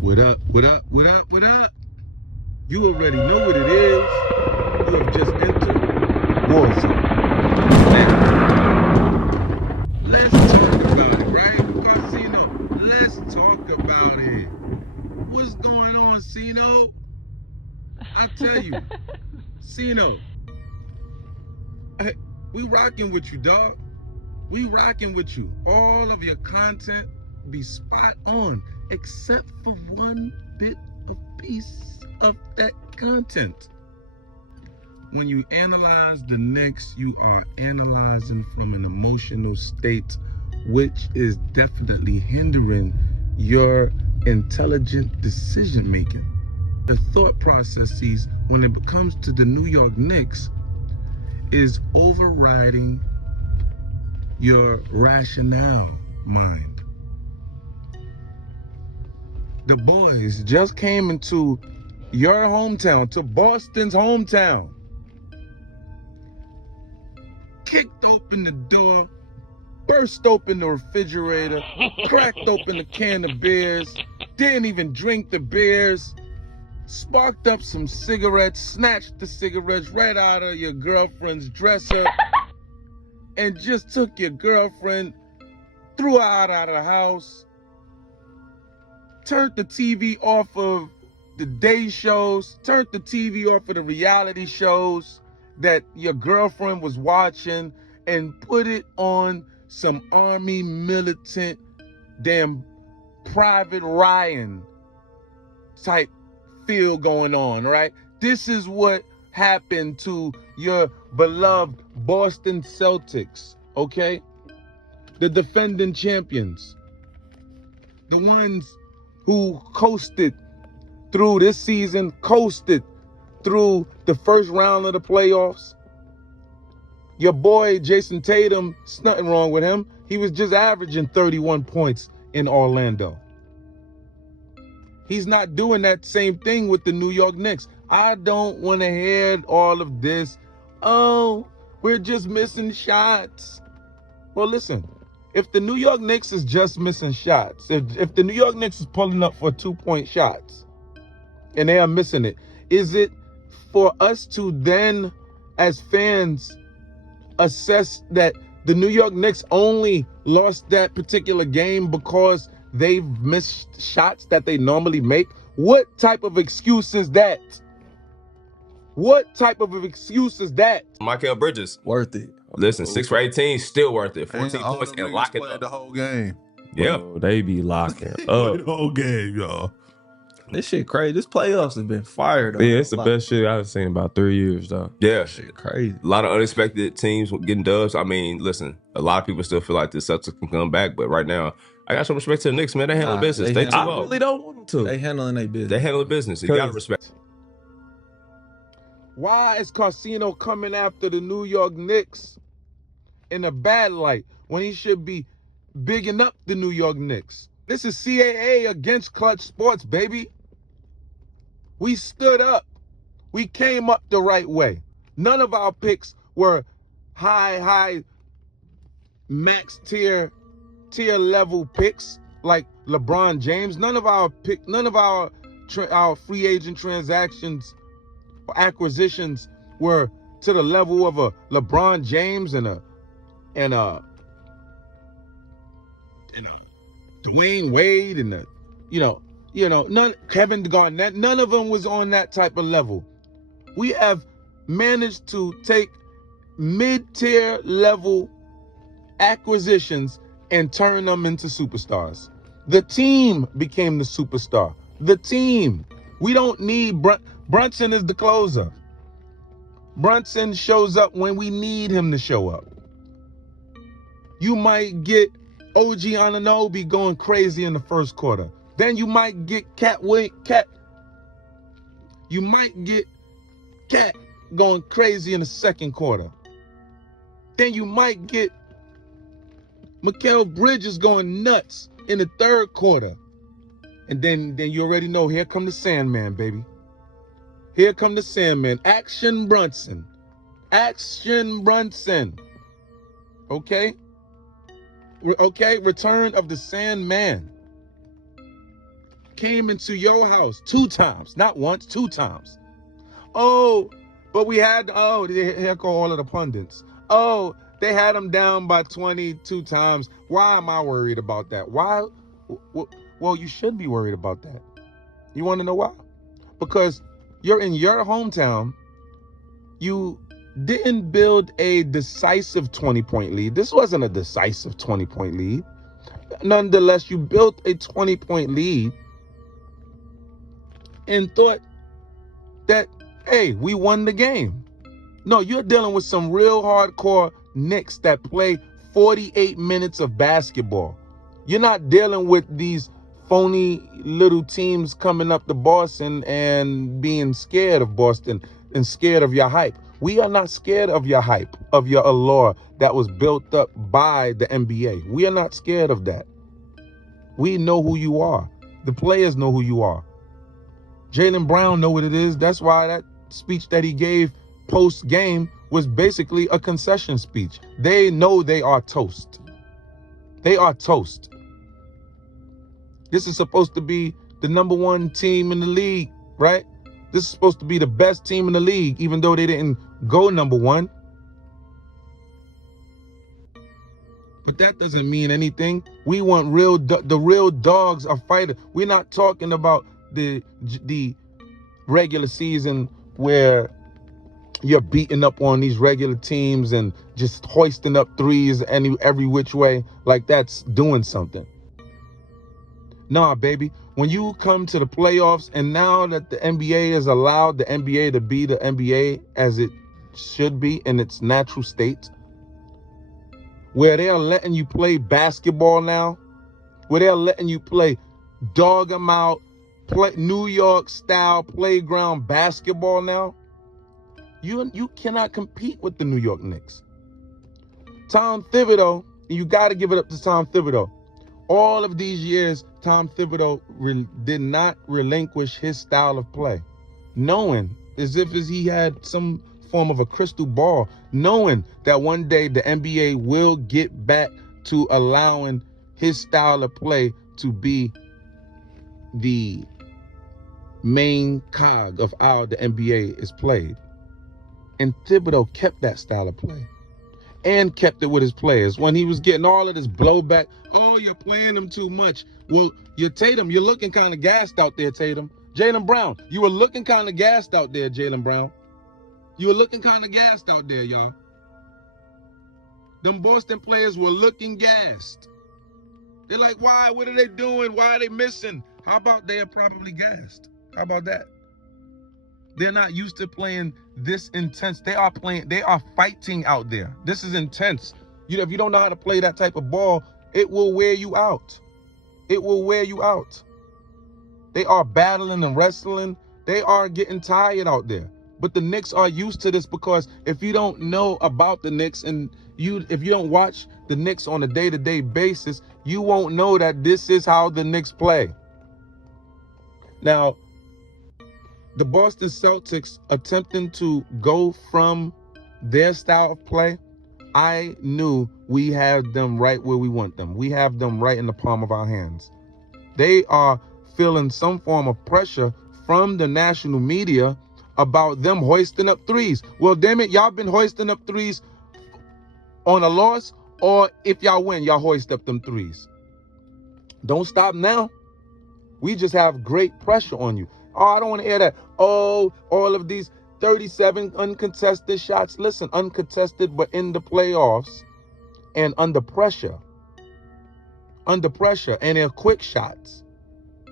What up, what up, what up, what up? You already know what it is. You have just entered Warzone. Now, let's talk about it, right? Casino, let's talk about it. What's going on, Cino? I tell you, Cino, we rocking with you, dog. We rocking with you. All of your content be spot on, except for one bit of piece of that content. When you analyze the Knicks, you are analyzing from an emotional state, which is definitely hindering your intelligent decision making. The thought processes when it comes to the New York Knicks is overriding your rationale mind. The boys just came into your hometown, to Boston's hometown, kicked open the door, burst open the refrigerator, cracked open a can of beers, didn't even drink the beers, sparked up some cigarettes, snatched the cigarettes right out of your girlfriend's dresser, and just took your girlfriend, threw her out of the house, turned the TV off of the day shows, turned the TV off of the reality shows that your girlfriend was watching, and put it on some army militant, damn Private Ryan type feel going on, right? This is what happened to your beloved Boston Celtics, okay? The defending champions. The ones who coasted through this season, coasted through the first round of the playoffs. Your boy Jason Tatum, there's nothing wrong with him. He was just averaging 31 points in Orlando. He's not doing that same thing with the New York Knicks. I don't want to hear all of this. Oh, we're just missing shots. Well, listen, if the New York Knicks is just missing shots, if the New York Knicks is pulling up for 2-point shots and they are missing it, is it for us to then, as fans, assess that the New York Knicks only lost that particular game because they've missed shots that they normally make? What type of excuse is that? What type of excuse is that? Mikal Bridges. Worth it. Listen, 6 for 18, still worth it. 14 all points them and niggas lock it played up. the whole game. Yeah. Bro, they be locking Played up. the whole game, y'all. This shit crazy. This playoffs have been fired up. Yeah, it's the best shit I've seen in about 3 years, though. Yeah. Shit crazy. A lot of unexpected teams getting dubs. I mean, listen, a lot of people still feel like the Celtics can come back, but right now, I got some respect to the Knicks, man. They handle business. They I really don't want them to. They handling their business. They handle business. You gotta respect. Why is Casino coming after the New York Knicks in a bad light when he should be bigging up the New York Knicks? This is CAA against Clutch Sports, baby. We stood up. We came up the right way. None of our picks were high max tier level picks like LeBron James. None of our free agent transactions or acquisitions were to the level of a LeBron James and a Dwayne Wade and none, Kevin Garnett. None of them was on that type of level. We have managed to take mid-tier level acquisitions and turn them into superstars. The team became the superstar. The team. We don't need Brunson is the closer. Brunson shows up when we need him to show up. You might get OG Anunoby going crazy in the first quarter. Then you might get You might get Cat going crazy in the second quarter. Then you might get Mikal Bridges going nuts in the third quarter. And then you already know, here come the Sandman, baby. Here come the Sandman. Action Brunson. Action Brunson. Okay? Okay, return of the Sandman. came into your house 2 times, not once, 2 times. Oh, but we had, here go all of the pundits. Oh, they had them down by 22 times. Why am I worried about that? Why? Well, you should be worried about that. You want to know why? Because you're in your hometown. You didn't build a decisive 20-point lead. This wasn't a decisive 20-point lead. Nonetheless, you built a 20-point lead and thought that, hey, we won the game. No, you're dealing with some real hardcore Knicks that play 48 minutes of basketball. You're not dealing with these phony little teams coming up to Boston and being scared of Boston and scared of your hype. We are not scared of your hype, of your allure that was built up by the NBA. We are not scared of that. We know who you are. The players know who you are. Jaylen Brown know what it is. That's why that speech that he gave post-game was basically a concession speech. They know they are toast. They are toast. This is supposed to be the #1 team in the league, right? This is supposed to be the best team in the league, even though they didn't go #1. But that doesn't mean anything. We want the real dogs are fighting. We're not talking about the regular season where you're beating up on these regular teams and just hoisting up threes every which way like that's doing something. Nah, baby. When you come to the playoffs, and now that the NBA has allowed the NBA to be the NBA as it should be in its natural state, where they are letting you play basketball now, where they are letting you play dog 'em out, play New York style playground basketball now, you cannot compete with the New York Knicks. Tom Thibodeau, you got to give it up to Tom Thibodeau. All of these years, Tom Thibodeau did not relinquish his style of play, knowing as if he had some form of a crystal ball, knowing that one day the NBA will get back to allowing his style of play to be the main cog of how the NBA is played. And Thibodeau kept that style of play and kept it with his players. When he was getting all of this blowback, oh, you're playing them too much. Well, you're Tatum, you're looking kind of gassed out there, Tatum. Jaylen Brown, you were looking kind of gassed out there, Jaylen Brown. You were looking kind of gassed out there, y'all. Them Boston players were looking gassed. They're like, why? What are they doing? Why are they missing? How about they are probably gassed? How about that? They're not used to playing this intense. They are fighting out there. This is intense. If you don't know how to play that type of ball, it will wear you out. It will wear you out. They are battling and wrestling. They are getting tired out there. But the Knicks are used to this, because if you don't know about the Knicks and if you don't watch the Knicks on a day-to-day basis, you won't know that this is how the Knicks play. Now, the Boston Celtics attempting to go from their style of play, I knew we had them right where we want them. We have them right in the palm of our hands. They are feeling some form of pressure from the national media about them hoisting up threes. Well, damn it, y'all been hoisting up threes on a loss, or if y'all win, y'all hoist up them threes. Don't stop now. We just have great pressure on you. Oh, I don't want to hear that. Oh, all of these 37 uncontested shots. Listen, uncontested, but in the playoffs and under pressure. Under pressure, and they're quick shots.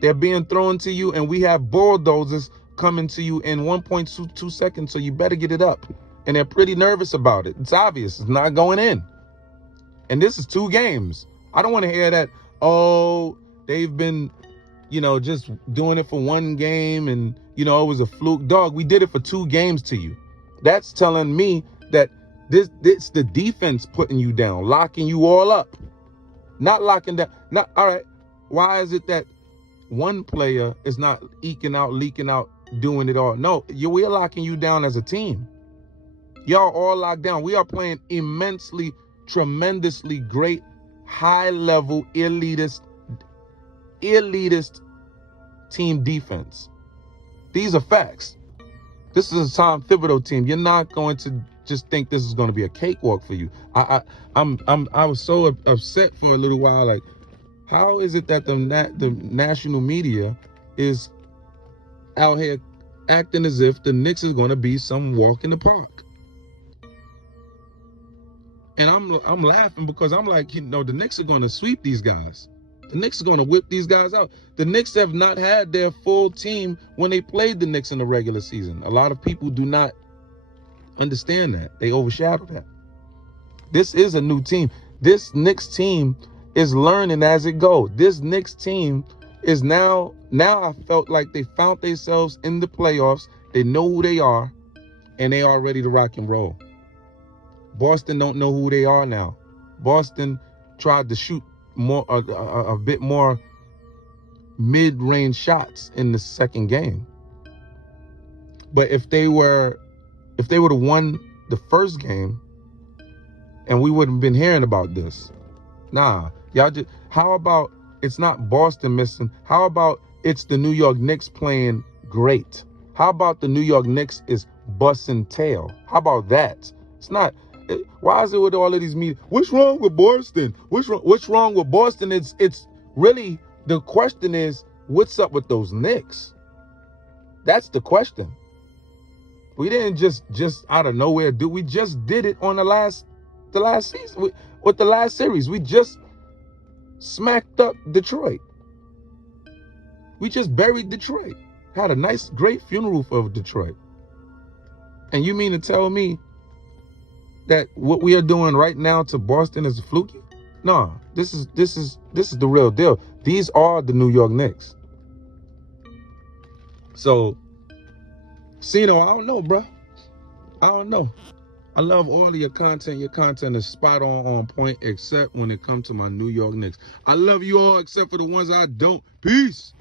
They're being thrown to you, and we have bulldozers coming to you in 1.2 seconds, so you better get it up. And they're pretty nervous about it. It's obvious. It's not going in. And this is 2 games. I don't want to hear that, oh, they've been, just doing it for 1 game and, it was a fluke. Dog, we did it for 2 games to you. That's telling me that it's the defense putting you down, locking you all up. Not locking down. All right. Why is it that one player is not leaking out, doing it all? No, we're locking you down as a team. Y'all all locked down. We are playing immensely, tremendously great, high-level, elitist team defense. These are facts. This is a Tom Thibodeau team. You're not going to just think this is going to be a cakewalk for you. I was so upset for a little while. Like, how is it that the national media is out here acting as if the Knicks is going to be some walk in the park? And I'm laughing because I'm like, the Knicks are going to sweep these guys. The Knicks are going to whip these guys out. The Knicks have not had their full team when they played the Knicks in the regular season. A lot of people do not understand that. They overshadow that. This is a new team. This Knicks team is learning as it goes. This Knicks team is now I felt like they found themselves in the playoffs. They know who they are, and they are ready to rock and roll. Boston don't know who they are now. Boston tried to shoot more a bit more mid-range shots in the second game. But if they would have won the first game, and we wouldn't have been hearing about this. Nah, y'all just, how about it's not Boston missing? How about it's the New York Knicks playing great? How about the New York Knicks is busting tail? How about that? It's not. Why is it with all of these media? What's wrong with Boston? What's wrong with Boston? It's really, the question is, what's up with those Knicks? That's the question. We didn't just out of nowhere do. We just did it on the last season with the last series. We just smacked up Detroit. We just buried Detroit. Had a nice, great funeral for Detroit. And you mean to tell me that what we are doing right now to Boston is fluky? No, this is the real deal. These are the New York Knicks. So, Cino, I don't know, bro. I don't know. I love all of your content. Your content is spot on point, except when it comes to my New York Knicks. I love you all except for the ones I don't. Peace.